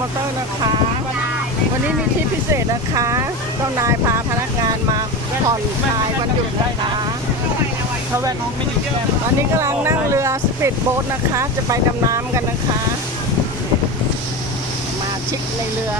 มอเตอร์นะคะวันนี้มีทริปพิเศษนะคะเจ้านายพาพนักงานมาผ่อนคลายวันหยุดนะคะถ้าแว่นน้องไม่อยู่แก้ม ตอนนี้กำลังนั่งเรือสปีดโบ๊ทนะคะจะไปดำน้ำกันนะคะมาชิกในเรือ